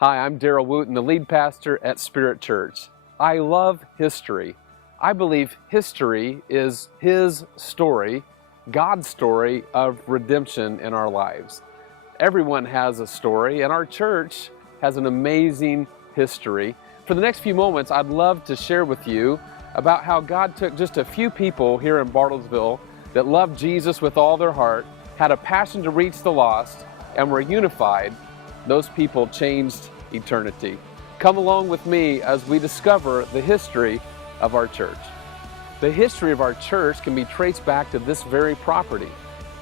Hi, I'm Daryl Wooten, the lead pastor at Spirit Church. I love history. I believe history is His story, God's story of redemption in our lives. Everyone has a story, and our church has an amazing history. For the next few moments, I'd love to share with you about how God took just a few people here in Bartlesville that loved Jesus with all their heart, had a passion to reach the lost, and were unified. Those people changed eternity. Come along with me as we discover the history of our church. The history of our church can be traced back to this very property.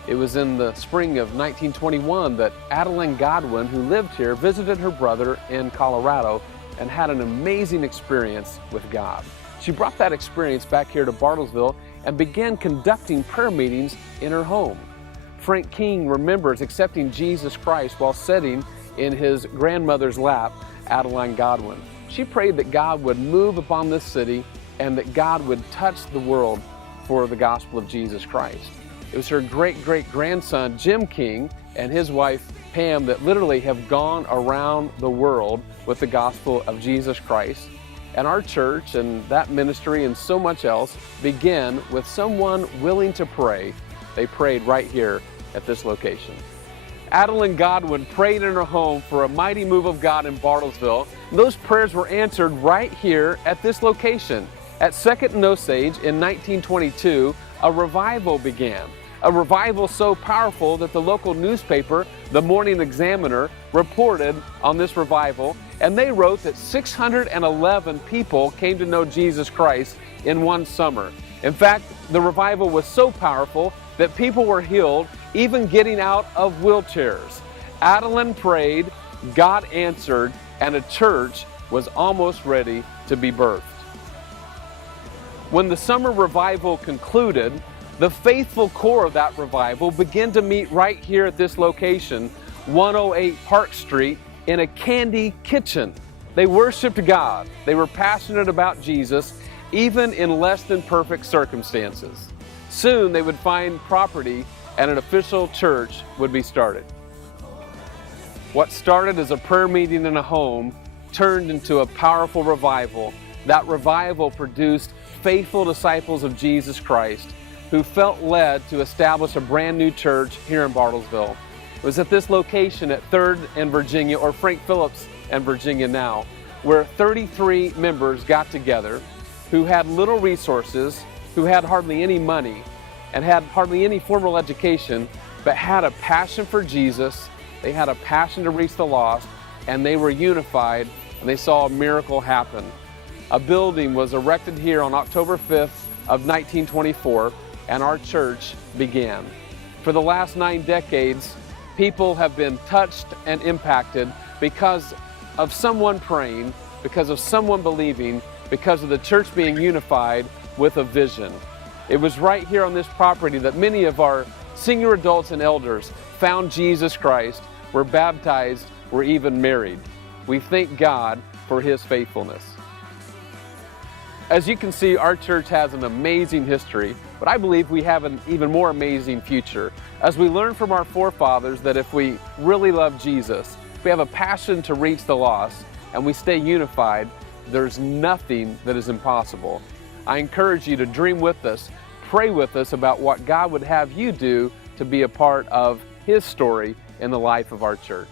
It was in the spring of 1921 that Adeline Godwin, who lived here, visited her brother in Colorado and had an amazing experience with God. She brought that experience back here to Bartlesville and began conducting prayer meetings in her home. Frank King remembers accepting Jesus Christ while sitting in his grandmother's lap, Adeline Godwin. She prayed that God would move upon this city and that God would touch the world for the gospel of Jesus Christ. It was her great-great-grandson, Jim King, and his wife, Pam, that literally have gone around the world with the gospel of Jesus Christ. And our church and that ministry and so much else began with someone willing to pray. They prayed right here at this location. Adeline Godwin prayed in her home for a mighty move of God in Bartlesville. Those prayers were answered right here at this location. At 2nd and Osage in 1922, a revival began. A revival so powerful that the local newspaper, the Morning Examiner, reported on this revival, and they wrote that 611 people came to know Jesus Christ in one summer. In fact, the revival was so powerful that people were healed, even getting out of wheelchairs. Adeline prayed, God answered, and a church was almost ready to be birthed. When the summer revival concluded, the faithful core of that revival began to meet right here at this location, 108 Park Street, in a candy kitchen. They worshiped God. They were passionate about Jesus, even in less than perfect circumstances. Soon they would find property and an official church would be started. What started as a prayer meeting in a home turned into a powerful revival. That revival produced faithful disciples of Jesus Christ who felt led to establish a brand new church here in Bartlesville. It was at this location at 3rd and Virginia, or Frank Phillips and Virginia now, where 33 members got together who had little resources, who had hardly any money, and had hardly any formal education, but had a passion for Jesus. They had a passion to reach the lost, and they were unified, and they saw a miracle happen. A building was erected here on October 5th of 1924, and our church began. For the last 9 decades, people have been touched and impacted because of someone praying, because of someone believing, because of the church being unified with a vision. It was right here on this property that many of our senior adults and elders found Jesus Christ, were baptized, were even married. We thank God for His faithfulness. As you can see, our church has an amazing history, but I believe we have an even more amazing future. As we learn from our forefathers that if we really love Jesus, if we have a passion to reach the lost, and we stay unified, there's nothing that is impossible. I encourage you to dream with us, pray with us about what God would have you do to be a part of His story in the life of our church.